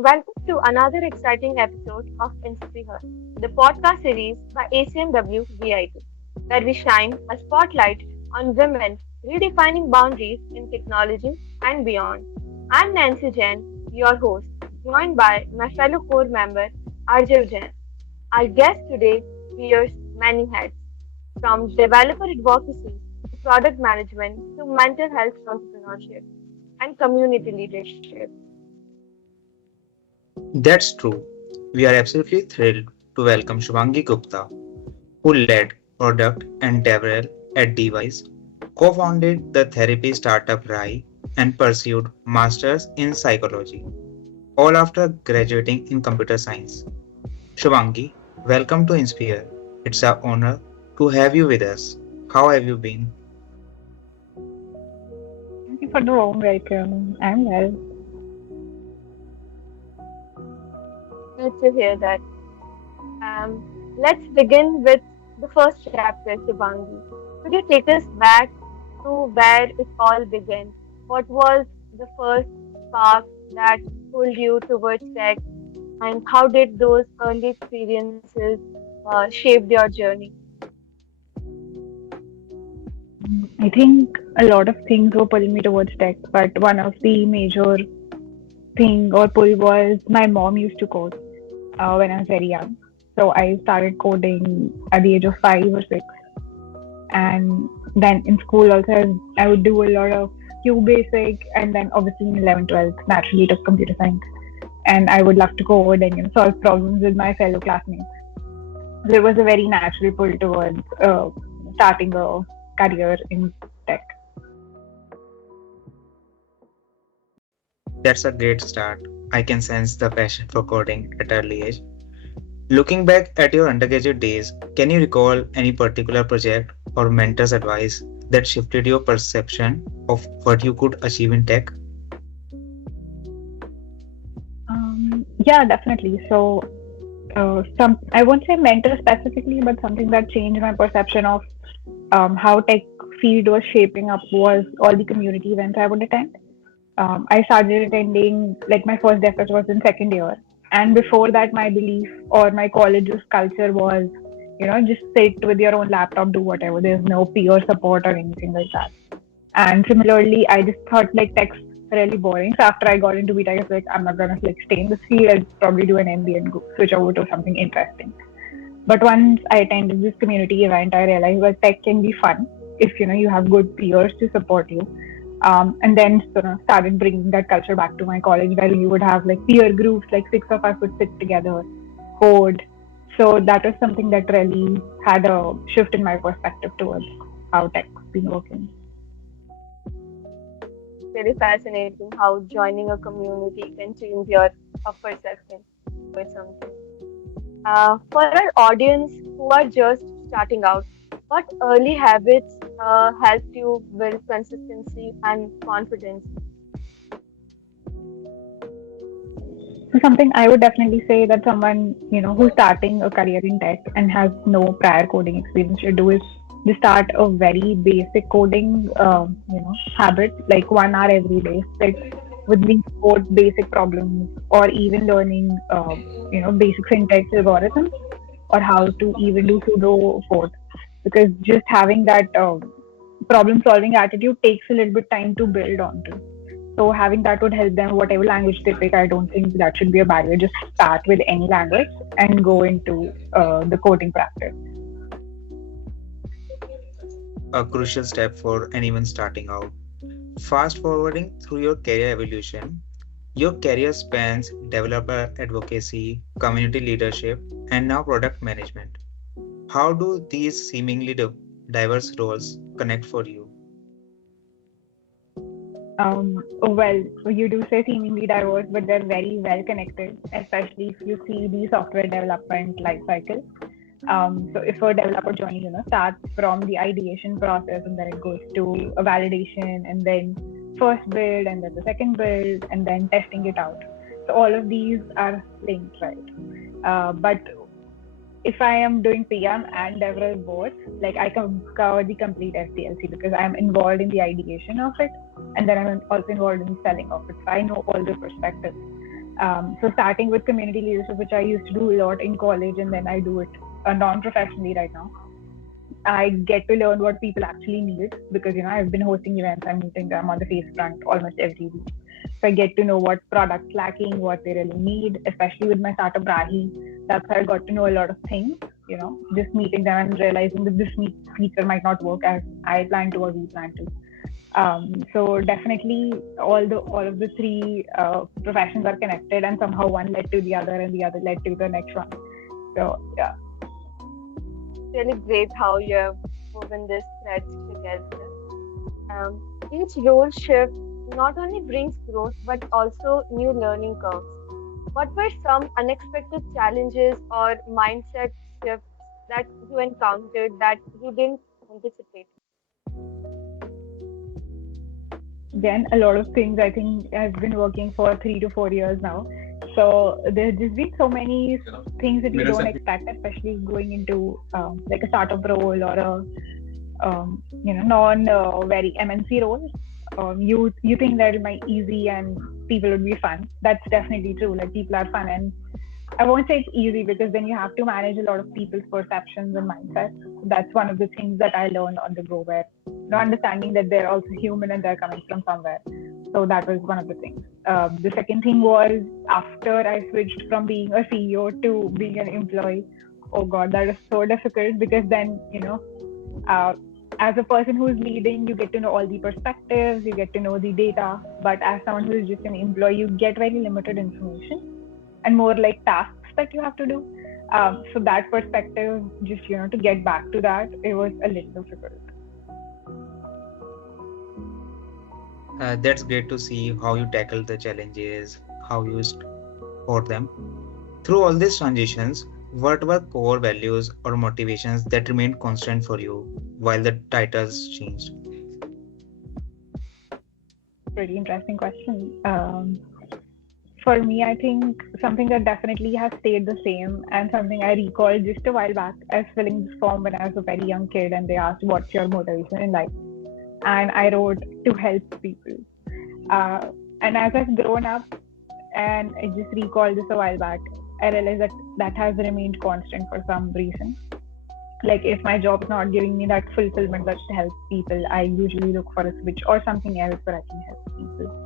welcome to another exciting episode of InspiHER, the podcast series by ACMW VIT, where we shine a spotlight on women redefining boundaries in technology and beyond. I'm Nancy Jain, your host, joined by my fellow core member Arjav Jain. Our guest today wears many hats, from developer advocacy to product management to mental health entrepreneurship and community leadership. That's true. We are absolutely thrilled to welcome Shubhangi Gupta, who led product and DevRel at DhiWise, co-founded the therapy startup Raahee, and pursued masters in psychology, all after graduating in computer science. Shubhangi, welcome to InspiHER. It's an honor to have you with us. How have you been? Thank you for the warm welcome. I'm well. Good to hear that. Let's begin with the first chapter, Shubhangi. Could you take us back to where it all began? What was the first spark that pulled you towards tech, and how did those early experiences shape your journey? I think a lot of things were pulling me towards tech, but one of the major thing or pull was my mom used to code when I was very young. So I started coding at the age of 5 or 6, and then in school also I would do a lot of Q basic, and then obviously in 11th, 12th naturally took computer science, and I would love to code and solve problems with my fellow classmates. There was a very natural pull towards starting a career in tech. That's a great start. I can sense the passion for coding at early age. Looking back at your undergraduate days, can you recall any particular project or mentor's advice that shifted your perception of what you could achieve in tech? Yeah, definitely. So, some I won't say mentor specifically, but something that changed my perception of how tech field was shaping up was all the community events I would attend. I started attending, like, my first DEFS was in second year, and before that, my belief or my college's culture was, just sit with your own laptop, do whatever. There's no peer support or anything like that. And similarly, I just thought like tech's really boring. So after I got into BTech, I was like, I'm not gonna like stay in this field. I'll probably do an MBA and go, switch over to something interesting. But once I attended this community event, I realized that tech can be fun if you have good peers to support you. And then started bringing that culture back to my college, where we would have like peer groups, like 6 of us would sit together, code. So that was something that really had a shift in my perspective towards how tech's been working. Very fascinating how joining a community can change your perception or something. For our audience who are just starting out, what early habits helped you build consistency and confidence? So something I would definitely say that someone who's starting a career in tech and has no prior coding experience should do is they start a very basic coding habit, like 1 hour every day, like with these code basic problems, or even learning basic syntax algorithms, or how to even do pseudo code, because just having that problem solving attitude takes a little bit time to build onto. So having that would help them, whatever language they pick. I don't think that should be a barrier. Just start with any language and go into the coding practice. A crucial step for anyone starting out. Fast forwarding through your career evolution, your career spans developer advocacy, community leadership, and now product management. How do these seemingly diverse roles connect for you? Well, you do say seemingly diverse, but they're very well connected, especially if you see the software development life cycle. So if a developer journey, starts from the ideation process, and then it goes to a validation, and then first build, and then the second build, and then testing it out. So all of these are linked, right? But if I am doing PM and DevRel both, like I can cover the complete SDLC because I'm involved in the ideation of it, and then I'm also involved in selling of it. So I know all the perspectives. So starting with community leadership, which I used to do a lot in college, and then I do it non-professionally right now. I get to learn what people actually need because I've been hosting events, I'm meeting them on the face front almost every week. So I get to know what products lacking, what they really need, especially with my startup Raahee. That's how I got to know a lot of things. Just meeting them and realizing that this feature might not work as I plan to or we plan to. So definitely all of the three professions are connected, and somehow one led to the other and the other led to the next one. So yeah. Really great how you have woven these threads together. Each role shift not only brings growth but also new learning curves. What were some unexpected challenges or mindset shifts that you encountered that you didn't anticipate? Again, a lot of things. I think I've been working for 3 to 4 years now. So there's just been so many things that you don't expect, especially going into like a startup role or a non very MNC role. You think that it might be easy and people would be fun. That's definitely true. Like people are fun, and I won't say it's easy because then you have to manage a lot of people's perceptions and mindsets. That's one of the things that I learned on the go, where understanding that they're also human and they're coming from somewhere. So that was one of the things. The second thing was after I switched from being a CEO to being an employee. Oh God, that is so difficult because then as a person who is leading, you get to know all the perspectives, you get to know the data. But as someone who is just an employee, you get very limited information and more like tasks that you have to do. So that perspective, just to get back to that, it was a little difficult. That's great to see how you tackle the challenges, how you support them. Through all these transitions, what were core values or motivations that remained constant for you while the titles changed? Pretty interesting question. For me, I think something that definitely has stayed the same and something I recall just a while back. I was filling this form when I was a very young kid and they asked, what's your motivation in life? And I wrote, to help people. And as I've grown up, and I just recalled this a while back, I realized that has remained constant for some reason. Like if my job's not giving me that fulfillment that helps people, I usually look for a switch or something else where I can help people.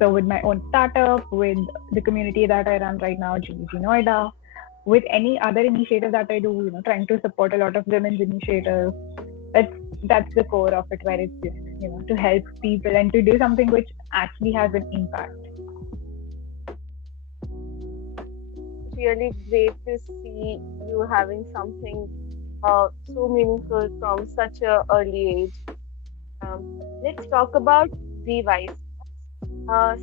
So with my own startup, with the community that I run right now, GDG Noida, with any other initiative that I do, trying to support a lot of women's initiatives, that's the core of it, where it's just, to help people and to do something which actually has an impact. Really great to see you having something so meaningful from such an early age. Let's talk about DhiWise.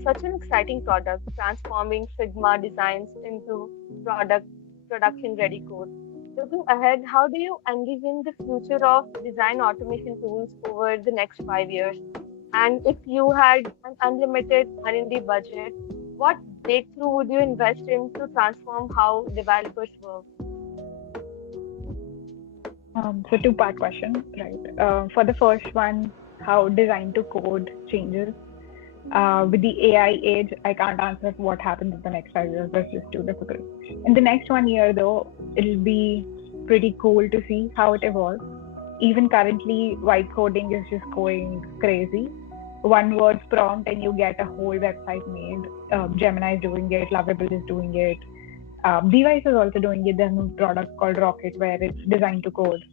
Such an exciting product, transforming Figma designs into production-ready code. Looking ahead, how do you envision the future of design automation tools over the next 5 years? And if you had an unlimited R&D budget, what breakthrough would you invest in to transform how developers work? So two-part question, right? For the first one, how design to code changes. With the AI age, I can't answer what happens in the next 5 years. That's just too difficult. In the next 1 year, though, it'll be pretty cool to see how it evolves. Even currently, white coding is just going crazy. One word prompt and you get a whole website made. Gemini is doing it, Lovable is doing it. DhiWise is also doing it. There's a new product called Rocket where it's designed to code.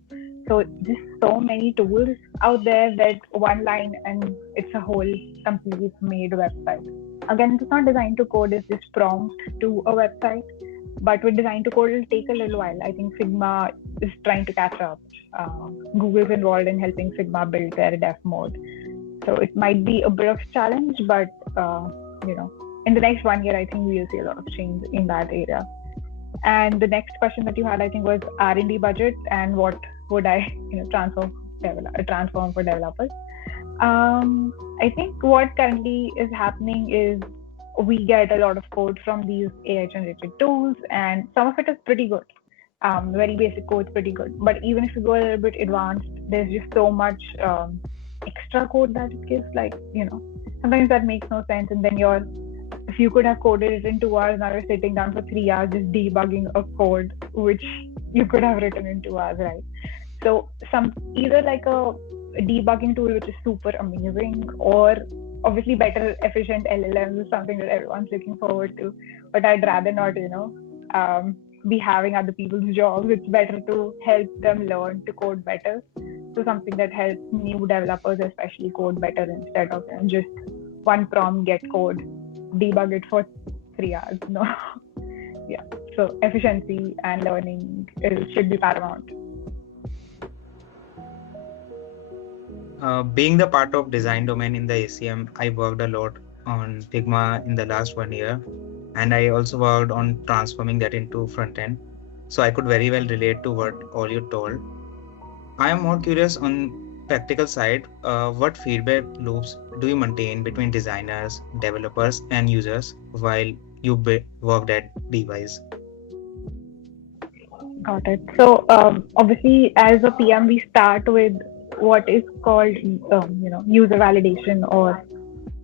So just so many tools out there that one line and it's a whole complete made website. Again, it's not designed to code, it's just prompt to a website. But with design to code, it'll take a little while. I think Figma is trying to catch up. Google's involved in helping Figma build their dev mode. So it might be a bit of a challenge, but in the next 1 year, I think we'll see a lot of change in that area. And the next question that you had, I think, was R&D budget and what would I transform for developers. I think what currently is happening is we get a lot of code from these AI generated tools, and some of it is pretty good. Very basic code is pretty good. But even if you go a little bit advanced, there's just so much extra code that it gives. Sometimes that makes no sense, and then you're if you could have coded it in 2 hours, now you're sitting down for 3 hours just debugging a code which you could have written in 2 hours, right? So some either like a debugging tool which is super amazing, or obviously better efficient LLMs is something that everyone's looking forward to. But I'd rather not, be having other people's jobs. It's better to help them learn to code better. So something that helps new developers especially code better instead of just one prompt, get code, debug it for 3 hours. No. Yeah. So efficiency and learning should be paramount. Being the part of design domain in the ACM, I worked a lot on Figma in the last 1 year, and I also worked on transforming that into front end. So I could very well relate to what all you told. I am more curious on practical side. What feedback loops do you maintain between designers, developers, and users while you worked at DhiWise? Got it. So obviously, as a PM, we start with what is called, user validation, or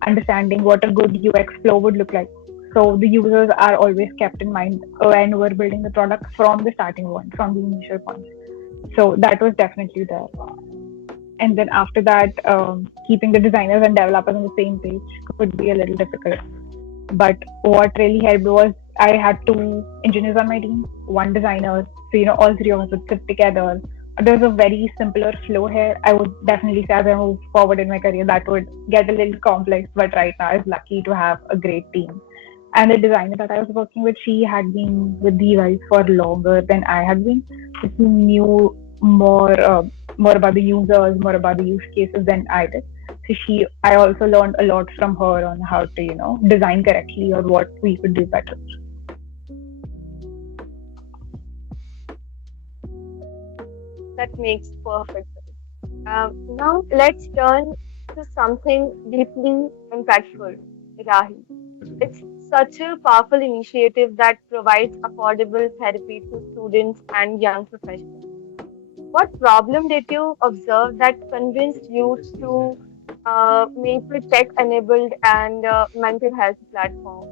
understanding what a good UX flow would look like. So the users are always kept in mind when we're building the product from the starting point, from the initial point. So that was definitely there. And then after that, keeping the designers and developers on the same page could be a little difficult. But what really helped was I had 2 engineers on my team, one designer. So, all three of us would sit together. There's a very simpler flow here. I would definitely say as I move forward in my career, that would get a little complex. But right now, I was lucky to have a great team. And the designer that I was working with, she had been with DhiWise for longer than I had been. So she knew more about the users, more about the use cases than I did. So I also learned a lot from her on how to, design correctly or what we could do better. That makes perfect sense. Now let's turn to something deeply impactful, Raahee. It's such a powerful initiative that provides affordable therapy to students and young professionals. What problem did you observe that convinced you to make a tech-enabled and mental health platform?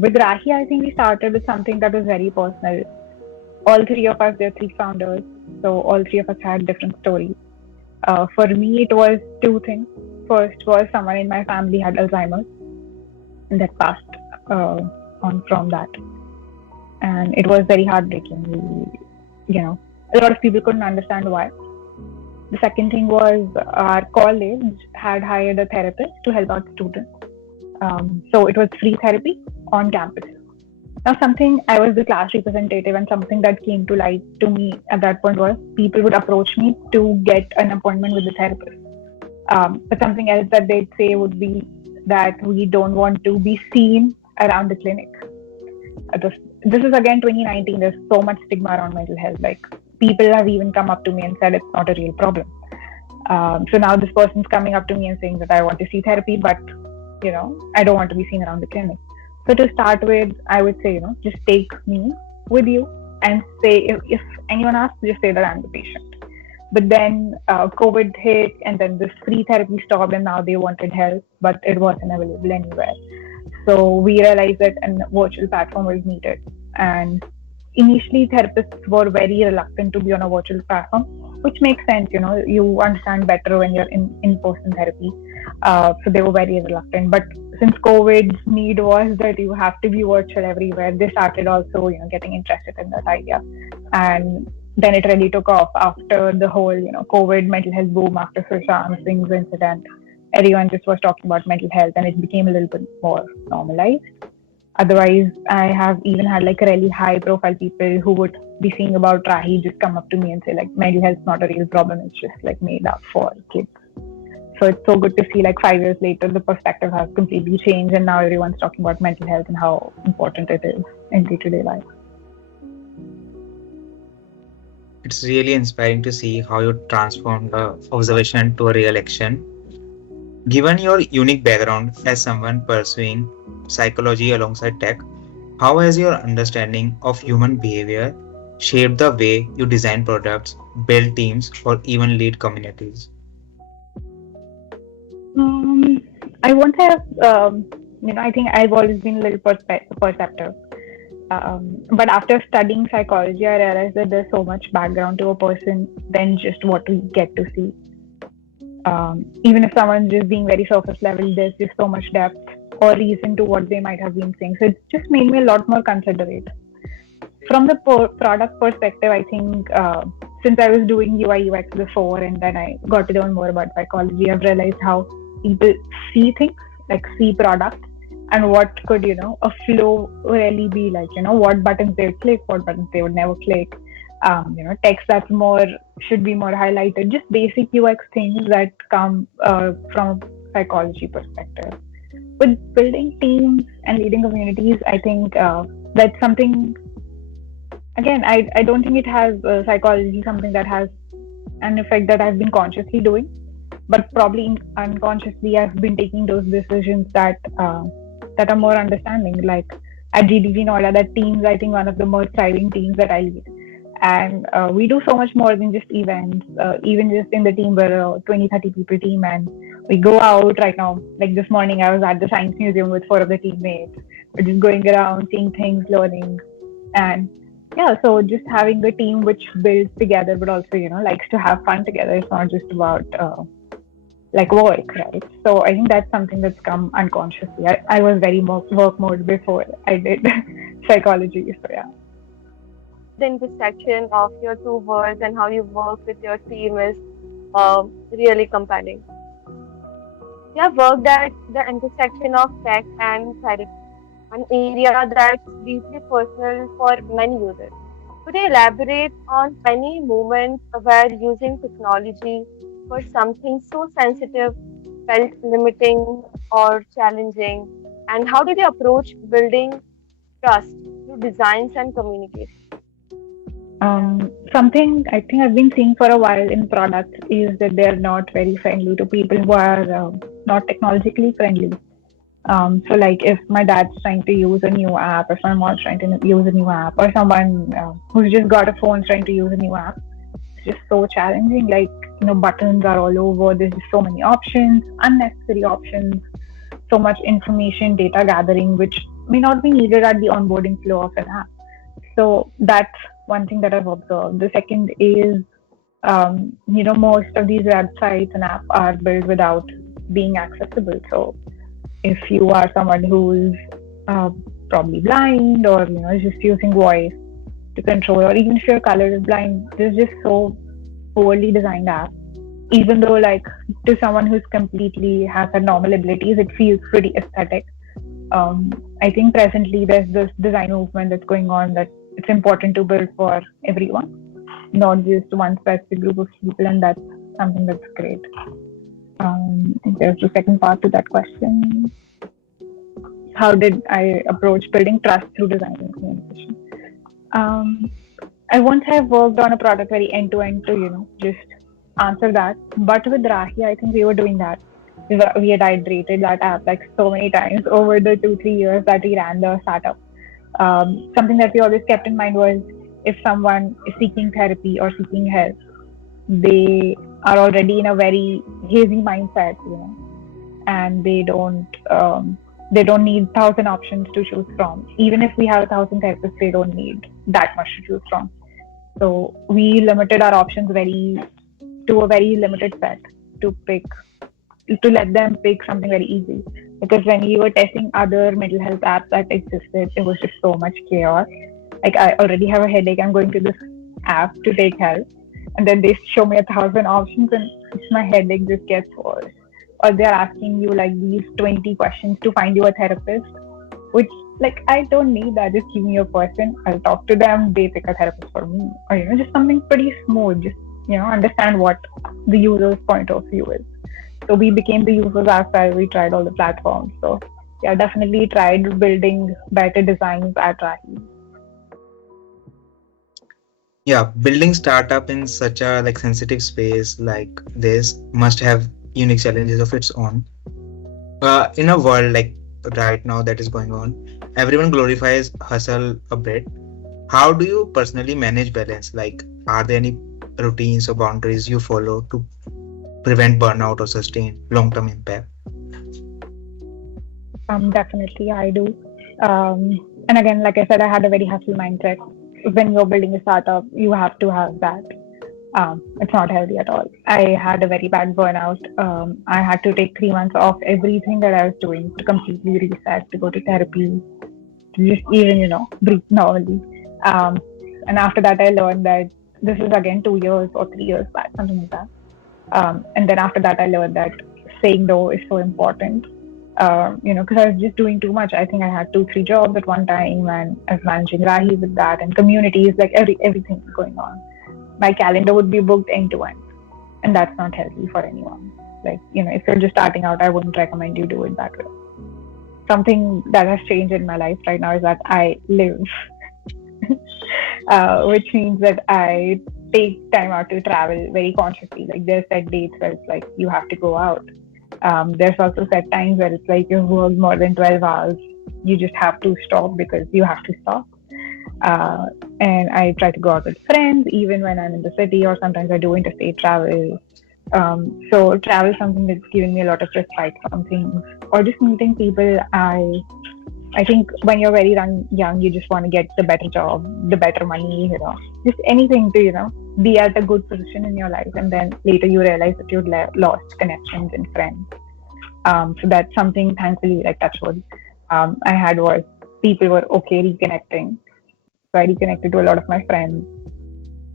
With Raahee, I think we started with something that was very personal. All three of us, there are 3 founders, so all three of us had different stories. For me, it was 2 things. First was someone in my family had Alzheimer's, and that passed on from that. And it was very heartbreaking. A lot of people couldn't understand why. The second thing was our college had hired a therapist to help out students. So it was free therapy on campus. Now, something I was the class representative, and something that came to light to me at that point was people would approach me to get an appointment with the therapist. But something else that they'd say would be that we don't want to be seen around the clinic. This is again 2019. There's so much stigma around mental health. Like, people have even come up to me and said it's not a real problem. So now this person's coming up to me and saying that I want to see therapy, but I don't want to be seen around the clinic. So to start with, I would say, just take me with you and say, if anyone asks, just say that I'm the patient. But then COVID hit, and then this free therapy stopped, and now they wanted help, but it wasn't available anywhere. So we realized that a virtual platform was needed. And initially, therapists were very reluctant to be on a virtual platform, which makes sense. You understand better when you're in-person therapy. So they were very reluctant. But since COVID's need was that you have to be virtual everywhere, they started also, getting interested in that idea. And then it really took off after the whole, COVID mental health boom, after Sushant Singh's incident. Everyone just was talking about mental health, and it became a little bit more normalized. Otherwise, I have even had really high profile people who would be seeing about Raahee just come up to me and say mental health is not a real problem, it's just made up for kids. So it's so good to see 5 years later the perspective has completely changed, and now everyone's talking about mental health and how important it is in day-to-day life. It's really inspiring to see how you transformed the observation to a real action. Given your unique background as someone pursuing psychology alongside tech, how has your understanding of human behavior shaped the way you design products, build teams, or even lead communities? I won't say, I think I've always been a little perceptive. But after studying psychology, I realized that there's so much background to a person than just what we get to see. Even if someone's just being very surface level, there's just so much depth or reason to what they might have been saying. So it just made me a lot more considerate. From the product perspective, I think since I was doing UI UX before and then I got to learn more about psychology, I've realized how people see things, like see product, and what could, a flow really be like, what buttons they would click, what buttons they would never click, text that's more, should be more highlighted, just basic UX things that come from a psychology perspective. With building teams and leading communities, I think that's something, again, I don't think it has psychology, something that has an effect that I've been consciously doing, but probably unconsciously I've been taking those decisions that are more understanding. Like at GDG Noida, that team's, I think, one of the most thriving teams that I lead. And we do so much more than just events. Even just in the team, we're a 20, 30 people team, and we go out right now. Like this morning, I was at the Science Museum with 4 of the teammates. We're just going around, seeing things, learning. And yeah, so just having a team which builds together, but also, likes to have fun together. It's not just about like work, right? So I think that's something that's come unconsciously. I was very work mode before I did psychology. So yeah. The intersection of your two worlds and how you work with your team is really compelling. You have worked at the intersection of tech and therapy, an area that's deeply personal for many users. Could you elaborate on any moments where using technology for something so sensitive felt limiting or challenging? And how did you approach building trust through designs and communication? Something I think I've been seeing for a while in products is that they're not very friendly to people who are not technologically friendly. So, like, if my dad's trying to use a new app, if my mom's trying to use a new app, or someone who's just got a phone trying to use a new app, it's just so challenging. Like, buttons are all over. There's just so many options, unnecessary options, so much information, data gathering, which may not be needed at the onboarding flow of an app. So that's one thing that I've observed. The second is, most of these websites and apps are built without being accessible. So if you are someone who's uh, probably blind or is just using voice to control, or even if you're colorblind, there's just so poorly designed app. Even though, like, to someone who's completely has a normal abilities, it feels pretty aesthetic. I think presently there's this design movement that's going on that it's important to build for everyone, not just one specific group of people, and that's something that's great. I think there's the second part to that question. How did I approach building trust through design and communication? I once have worked on a product very end to end to just answer that. But with Raahee, I think we were doing that. We had iterated that app like so many times over the 2-3 years that we ran the startup. Something that we always kept in mind was if someone is seeking therapy or seeking help, they are already in a very hazy mindset, and they don't need 1,000 options to choose from. Even if we have 1,000 therapists, they don't need that much to choose from. So we limited our options to a very limited set to let them pick something very easy. Because when we were testing other mental health apps that existed, it was just so much chaos. Like, I already have a headache, I'm going to this app to take help, and then they show me 1,000 options, and my headache just gets worse. Or they're asking you like these 20 questions to find you a therapist, which, like, I don't need that. Just give me a person, I'll talk to them, they pick a therapist for me. Or just something pretty smooth, just understand what the user's point of view is. So we became the users after we tried all the platforms. So yeah, definitely tried building better designs at Raahee. Yeah, building startup in such a like sensitive space like this must have unique challenges of its own. In a world like right now that is going on, everyone glorifies hustle a bit. How do you personally manage balance? Like, are there any routines or boundaries you follow to prevent burnout or sustain long-term impact? Definitely, I do. And again, like I said, I had a very hustle mindset. When you're building a startup, you have to have that. It's not healthy at all. I had a very bad burnout. I had to take 3 months off everything that I was doing to completely reset, to go to therapy, to just even, breathe normally. Um, and after that, I learned that this is again 2 years or 3 years back, something like that. And then after that, I learned that saying no is so important. Because I was just doing too much. I think I had two, three jobs at one time, and I was managing Raahee with that, and communities, like everything going on. My calendar would be booked end to end, and that's not healthy for anyone. Like, if you're just starting out, I wouldn't recommend you do it that way. Something that has changed in my life right now is that I live, which means that I take time out to travel very consciously. Like, there's set dates where it's like you have to go out. There's also set times where it's like you've worked more than 12 hours. You just have to stop because you have to stop. Uh, and I try to go out with friends, even when I'm in the city, or sometimes I do interstate travel. So travel is something that's given me a lot of respite from things, or just meeting people. I think when you're very young, you just want to get the better job, the better money, just anything to be at a good position in your life, and then later you realize that you've lost connections and friends. So that's something, thankfully, like touchwood, I had was people were okay reconnecting. So I reconnected to a lot of my friends.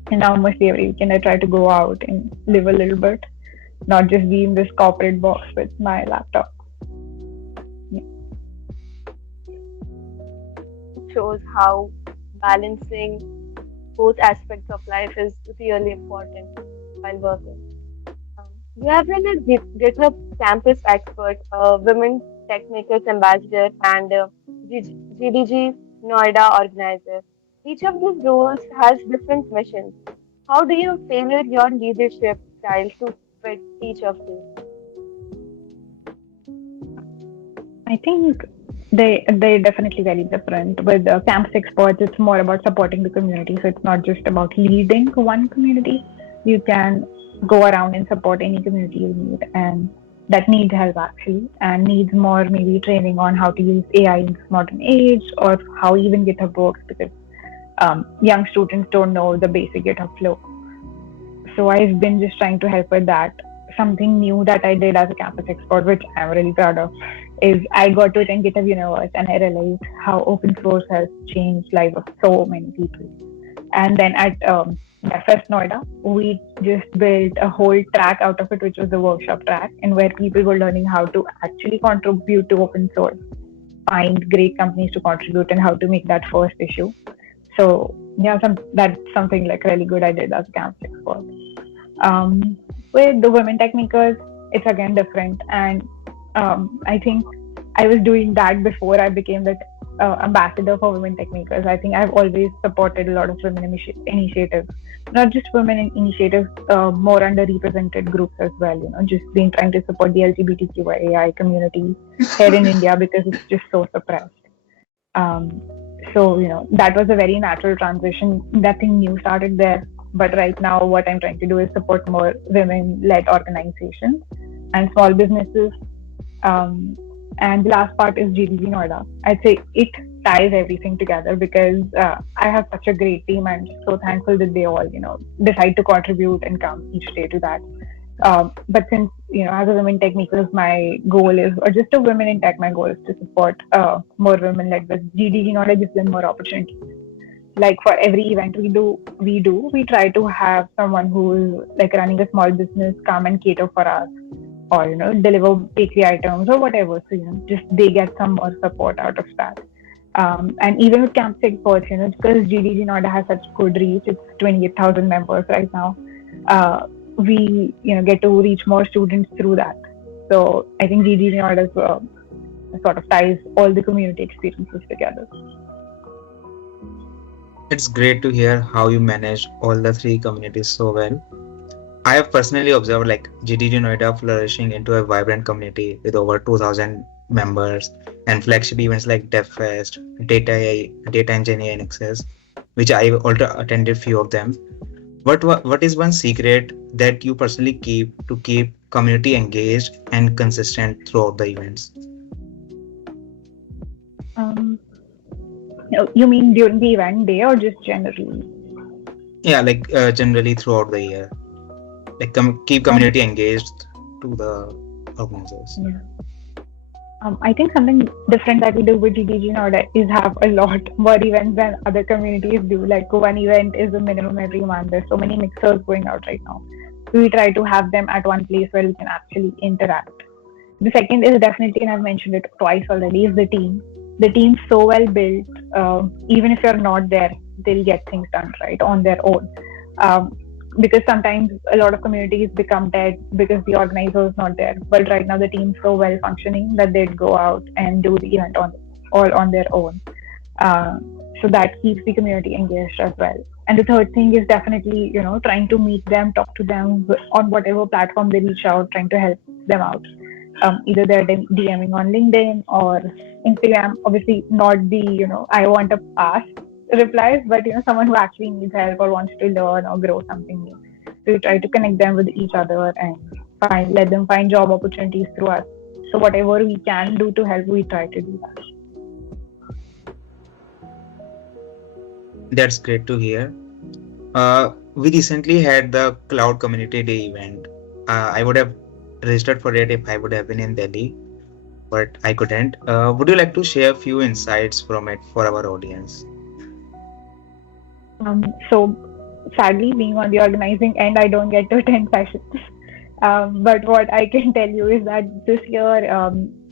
And now mostly every weekend I try to go out and live a little bit, not just be in this corporate box with my laptop. Yeah. Shows how balancing both aspects of life is really important while working. You have been a GitHub campus expert, a Women Techmakers Ambassador, and a GDG Noida Organizer. Each of these roles has different missions. How do you tailor your leadership style to fit each of these? I think they definitely very different. With campus experts, it's more about supporting the community. So it's not just about leading one community. You can go around and support any community you need, and that needs help actually, and needs more maybe training on how to use AI in this modern age, or how even GitHub works, because young students don't know the basic GitHub flow. So I've been just trying to help with that. Something new that I did as a campus expert, which I'm really proud of, is I got to attend GitHub Universe, and I realized how open source has changed life of so many people. And then at Fest Noida, we just built a whole track out of it, which was the workshop track, and where people were learning how to actually contribute to open source, find great companies to contribute, and how to make that first issue. So yeah, that's something like really good I did as a campus expert. With the Women Techmakers, it's again different, and I think I was doing that before I became the ambassador for Women Techmakers. I think I've always supported a lot of women initiatives, not just women initiatives, more underrepresented groups as well. Just been trying to support the LGBTQIA community here in India, because it's just so suppressed. So that was a very natural transition. Nothing new started there. But right now, what I'm trying to do is support more women-led organizations and small businesses. And the last part is GDG Noida. I'd say it ties everything together, because I have such a great team. I'm just so thankful that they all, decide to contribute and come each day to that. But since, as a Women Tech Makers, my goal is, or just a Women in Tech, my goal is to support more women-led with GDG Noida, gives them more opportunities. Like for every event we try to have someone who's like running a small business come and cater for us, or deliver bakery items or whatever. So just they get some more support out of that. And even with campus experts, because GDG Noida has such good reach, it's 28,000 members right now. We get to reach more students through that. So I think GDG Noida sort of ties all the community experiences together. It's great to hear how you manage all the three communities so well. I have personally observed like GDG Noida flourishing into a vibrant community with over 2,000 members and flagship events like DevFest, Data Engineering Access, which I also attended few of them. What is one secret that you personally keep to keep community engaged and consistent throughout the events? You mean during the event day or just generally? Yeah, like generally throughout the year, like keep Um, community engaged to the organizers. yeah. I think something different that we do with GDG Noida is have a lot more events than other communities do. Like one event is a minimum every month. There's so many mixers going out right now. We try to have them at one place where we can actually interact. The second is definitely, and I've mentioned it twice already, is the team. The team's so well built. Even if you're not there, they'll get things done right on their own. Um, because sometimes a lot of communities become dead because the organizer is not there. But right now the team's so well functioning that they'd go out and do the event on all on their own. Uh, so that keeps the community engaged as well. And the third thing is definitely, trying to meet them, talk to them on whatever platform they reach out, trying to help them out. Either they're DMing on LinkedIn or Instagram. Obviously, not the I want a pass replies, but someone who actually needs help or wants to learn or grow something new. So we try to connect them with each other and let them find job opportunities through us. So whatever we can do to help, we try to do that. That's great to hear. We recently had the Cloud Community Day event. I would have registered for it if I would have been in Delhi, but I couldn't. Would you like to share a few insights from it for our audience? So sadly, being on the organizing end, I don't get to attend sessions. But what I can tell you is that this year,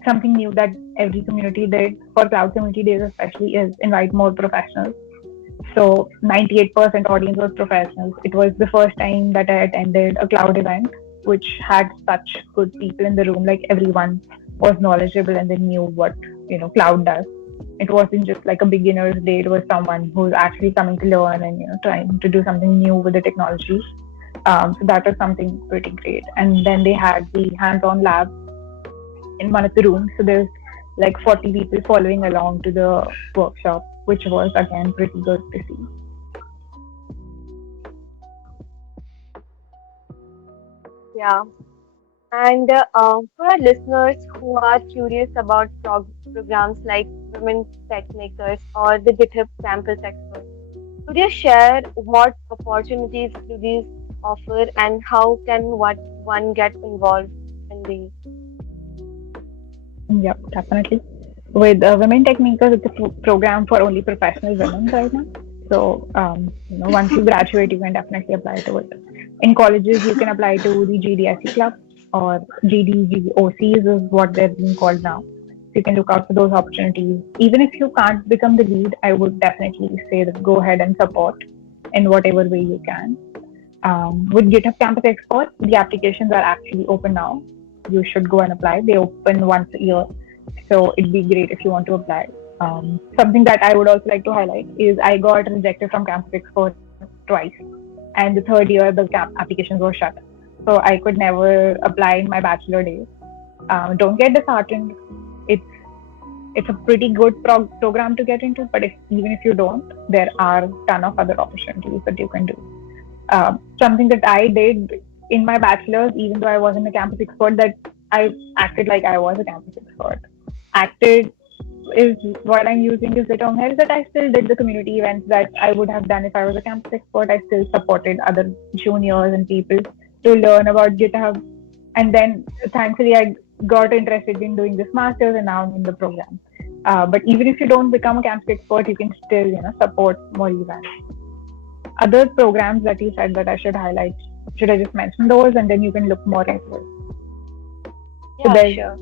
something new that every community did for Cloud Community Days especially is invite more professionals. So 98% audience was professionals. It was the first time that I attended a cloud event which had such good people in the room. Like everyone was knowledgeable and they knew what cloud does. It wasn't just like a beginner's day. It was someone who's actually coming to learn and trying to do something new with the technology. So that was something pretty great. And then they had the hands-on lab in one of the rooms. So there's like 40 people following along to the workshop, which was again pretty good to see. Yeah. And for our listeners who are curious about programs like Women Techmakers or the GitHub Campus Expert, could you share what opportunities do these offer and how can one get involved in these? Yep, definitely. With Women Techmakers, it's a program for only professional women right now. So, once you graduate, you can definitely apply to it. In colleges, you can apply to the GDSE club or GDG OCs is what they're being called now. So you can look out for those opportunities. Even if you can't become the lead, I would definitely say that go ahead and support in whatever way you can. With GitHub Campus Expert, the applications are actually open now. You should go and apply. They open once a year. So it'd be great if you want to apply. Something that I would also like to highlight is I got rejected from Campus Expert twice. And the third year, the applications were shut. So I could never apply in my bachelor days. Don't get disheartened. It's a pretty good program to get into, but even if you don't, there are a ton of other opportunities that you can do. Something that I did in my bachelor's, even though I wasn't a campus expert, that I acted like I was a campus expert. Acted is what I'm using is the term here, is that I still did the community events that I would have done if I was a campus expert. I still supported other juniors and people to learn about GitHub. And then thankfully I got interested in doing this master's and now I'm in the program. But even if you don't become a campus expert, you can still support more events. Other programs that you said that I should highlight, should I just mention those and then you can look more into it? Yeah, So sure.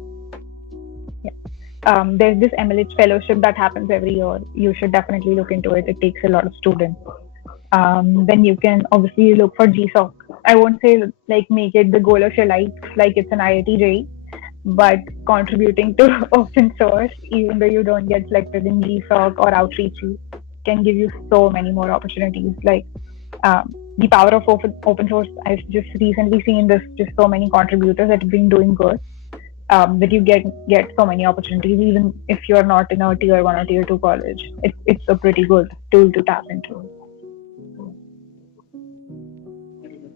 there's this MLH fellowship that happens every year. You should definitely look into it. It takes a lot of students. Then you can obviously look for GSOC. I won't say like make it the goal of your life, like it's an IIT JEE, but contributing to open source, even though you don't get selected in GSOC or Outreach, can give you so many more opportunities. Like the power of open source, I've just recently seen this, just so many contributors that have been doing good. That you get so many opportunities, even if you're not in a tier 1 or tier 2 college. It's a pretty good tool to tap into.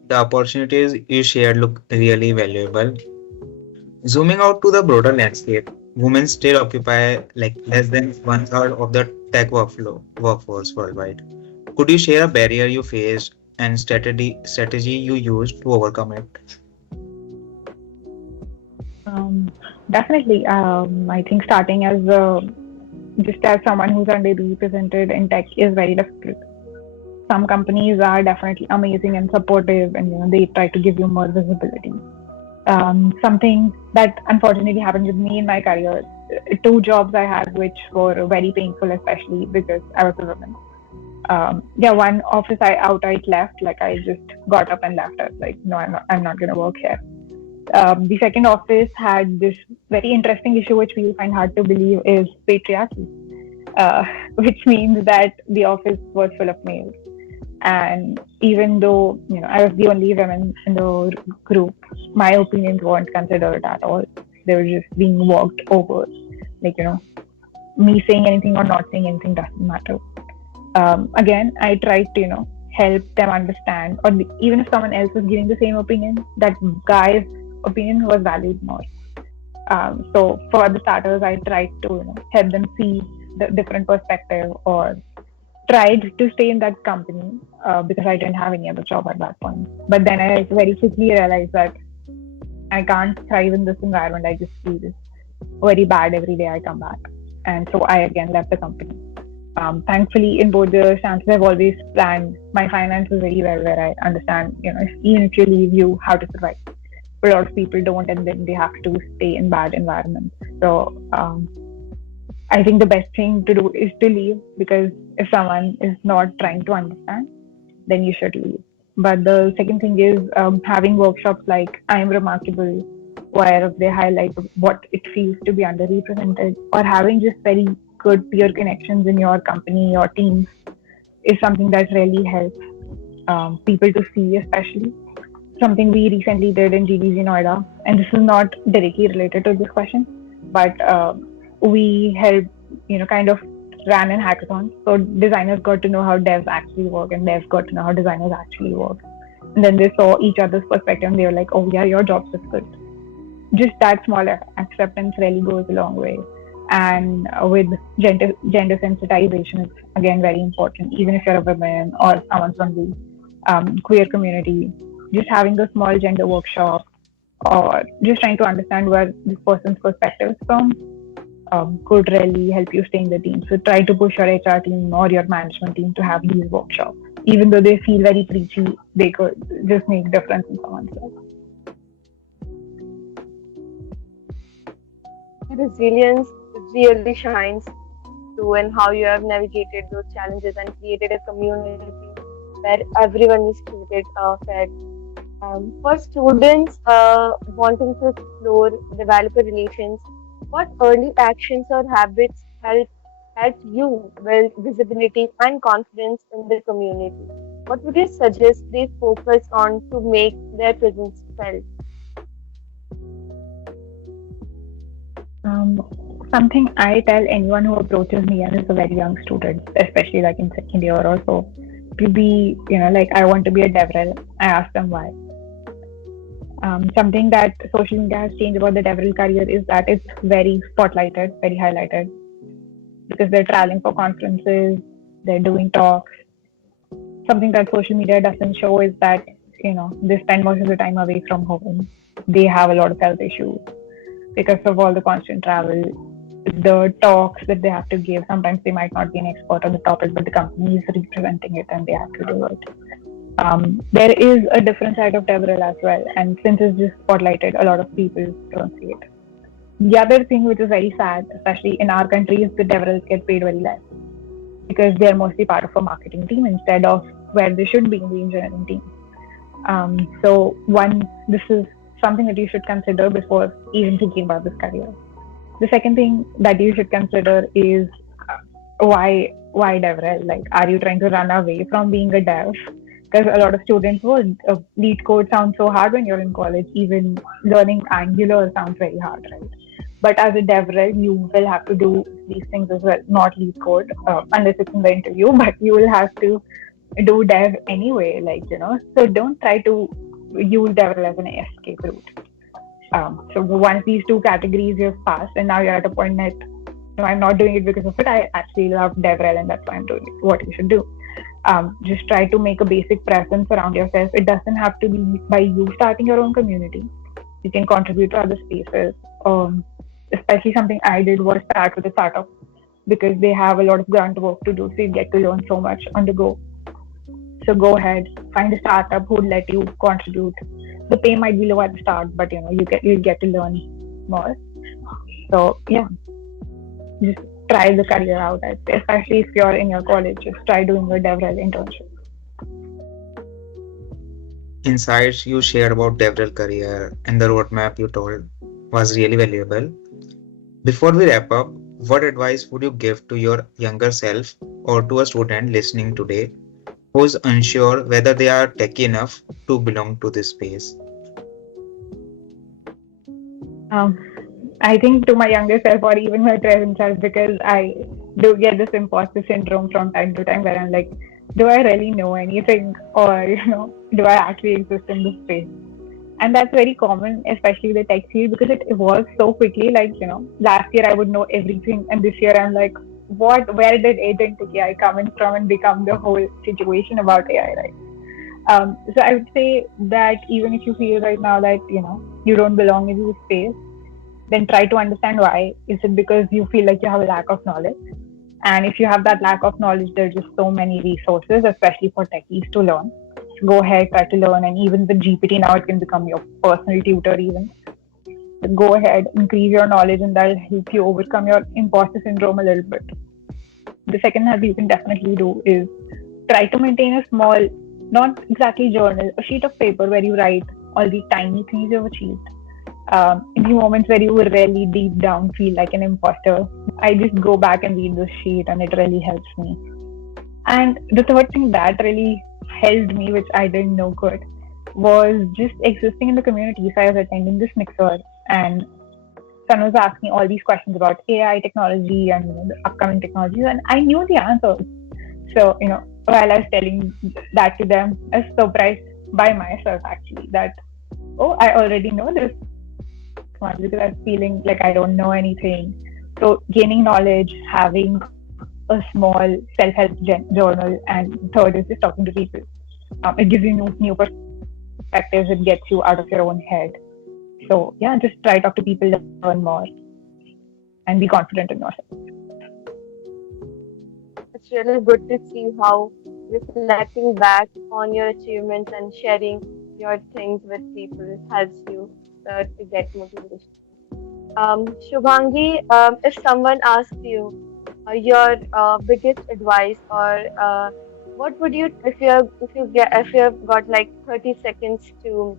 The opportunities you shared look really valuable. Zooming out to the broader landscape, women still occupy like less than one third of the tech workforce worldwide. Could you share a barrier you faced and strategy you used to overcome it? Um, Definitely. I think starting as just as someone who's underrepresented in tech is very difficult. Some companies are definitely amazing and supportive, and they try to give you more visibility. Something that unfortunately happened with me in my career. Two jobs I had, which were very painful, especially because I was a woman. Yeah, one office I outright left. Like I just got up and left. I was like, no, I'm not going to work here. The second office had this very interesting issue, which we find hard to believe, is patriarchy, uh, which means that the office was full of males. And even though I was the only woman in the group, my opinions weren't considered at all. They were just being walked over. Like me saying anything or not saying anything doesn't matter. Again, I tried to help them understand, or even if someone else was giving the same opinion, that guy's opinion was valued more. So for the starters, I tried to help them see the different perspective, or tried to stay in that company because I didn't have any other job at that point. But then I very quickly realized that I can't thrive in this environment. I just feel very bad every day I come back. And so I again left the company. Thankfully, in both the chances, I've always planned my finances very well, where I understand, even if you leave, you have to survive. But a lot of people don't, and then they have to stay in bad environments. So I think the best thing to do is to leave, because if someone is not trying to understand, then you should leave. But the second thing is having workshops like I Am Remarkable, where they highlight what it feels to be underrepresented, or having just very good peer connections in your company or teams is something that really helps people to see, especially. Something we recently did in GDG Noida, and this is not directly related to this question, but we helped, kind of ran an hackathon. So designers got to know how devs actually work, and devs got to know how designers actually work. And then they saw each other's perspective, and they were like, "Oh yeah, your job's difficult." Just that small acceptance really goes a long way. And with gender sensitization, it's again very important. Even if you're a woman or someone from the queer community, just having a small gender workshop, or just trying to understand where this person's perspective is from, could really help you stay in the team. So try to push your HR team or your management team to have these workshops. Even though they feel very preachy, they could just make difference in someone's life. Resilience really shines through in how you have navigated those challenges and created a community where everyone is treated fair. For students wanting to explore developer relations, what early actions or habits helped you build visibility and confidence in the community? What would you suggest they focus on to make their presence felt? Um, Something I tell anyone who approaches me and is a very young student, especially like in second year or so, to be, like I want to be a DevRel. I ask them why. Something that social media has changed about the DevRel career is that it's very spotlighted, very highlighted, because they're traveling for conferences, they're doing talks. Something that social media doesn't show is that, they spend most of the time away from home. They have a lot of health issues because of all the constant travel, the talks that they have to give. Sometimes they might not be an expert on the topic, but the company is representing it and they have to do it. There is a different side of DevRel as well, and since it's just spotlighted, a lot of people don't see it. The other thing which is very sad, especially in our country, is the DevRels get paid very less, because they're mostly part of a marketing team instead of where they should be in the engineering team. So this is something that you should consider before even thinking about this career. The second thing that you should consider is why DevRel? Like, are you trying to run away from being a dev? Because a lot of students would. Lead code sounds so hard when you're in college. Even learning Angular sounds very hard, right? But as a DevRel, you will have to do these things as well, not lead code, unless it's in the interview, but you will have to do dev anyway, So don't try to use DevRel as an escape route. So once these two categories you've passed, and now you're at a point that no, I'm not doing it because of it. I actually love DevRel, and that's why I'm doing it. What you should do. Just try to make a basic presence around yourself. It doesn't have to be by you starting your own community. You can contribute to other spaces. Especially something I did was start with a startup because they have a lot of grunt work to do, so you get to learn so much on the go. So go ahead, find a startup who will let you contribute. The pay might be low at the start, but you'll get to learn more. So yeah, just try the career out. Especially if you're in your college, just try doing a DevRel internship. Insights you shared about DevRel career and the roadmap you told was really valuable. Before we wrap up, what advice would you give to your younger self or to a student listening today who's unsure whether they are techy enough to belong to this space? Um, I think to my younger self or even my present self, because I do get this imposter syndrome from time to time where I'm like, do I really know anything, or do I actually exist in this space? And that's very common, especially the tech field, because it evolves so quickly. Like last year I would know everything, and this year I'm like, what? Where did agentic AI come in from and become the whole situation about AI, right? So I would say that even if you feel right now that you don't belong in this space, then try to understand why. Is it because you feel like you have a lack of knowledge? And if you have that lack of knowledge, there's just so many resources, especially for techies to learn. So go ahead, try to learn, and even with GPT now, it can become your personal tutor. Even so go ahead, increase your knowledge, and that'll help you overcome your imposter syndrome a little bit. The second habit you can definitely do is try to maintain a small, not exactly journal, a sheet of paper where you write all the tiny things you've achieved. In the moments where you really deep down feel like an imposter, I just go back and read the sheet, and it really helps me. And the third thing that really helped me, which I didn't know could, was just existing in the community. So I was attending this mixer, and someone was asking all these questions about AI technology and the upcoming technologies, and I knew the answers. So while I was telling that to them, I was surprised by myself actually that I already know this much because I was feeling like I don't know anything. So gaining knowledge, having a small self-help journal, and third is just talking to people. It gives you new perspectives. It gets you out of your own head. So yeah, just try to talk to people, learn more, and be confident in yourself. It's really good to see how reflecting back on your achievements and sharing your things with people helps you to get motivation. Shubhangi, if someone asked you your biggest advice, or what would you, if you've got like 30 seconds to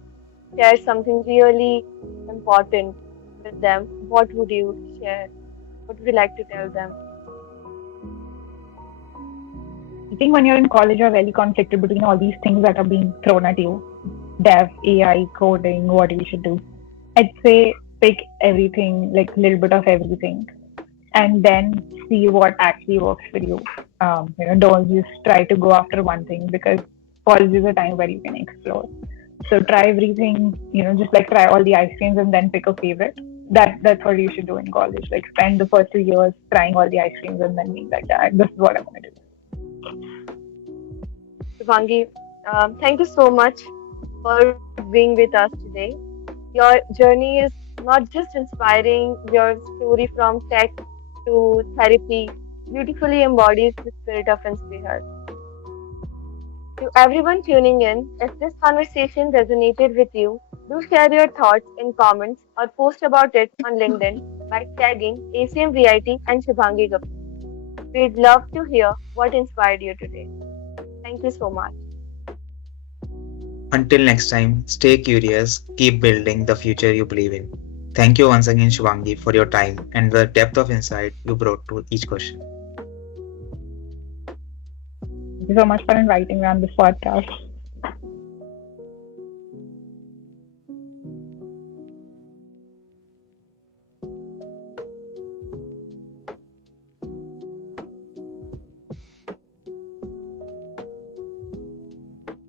share something really important with them, what would you share? What would you like to tell them? I think when you're in college, you're very conflicted between all these things that are being thrown at you: dev, AI, coding, what you should do. I'd say pick everything, like a little bit of everything, and then see what actually works for you. Don't just try to go after one thing, because college is a time where you can explore. So try everything, just like try all the ice creams and then pick a favorite. That's what you should do in college. Like spend the first 2 years trying all the ice creams and then being like, this is what I'm gonna do. Shubhangi, thank you so much for being with us today. Your journey is not just inspiring, your story from tech to therapy beautifully embodies the spirit of InspiHER. To everyone tuning in, if this conversation resonated with you, do share your thoughts in comments or post about it on LinkedIn by tagging ACMVIT and Shubhangi Gupta. We'd love to hear what inspired you today. Thank you so much. Until next time, stay curious, keep building the future you believe in. Thank you once again, Shubhangi, for your time and the depth of insight you brought to each question. Thank you so much for inviting me on this podcast.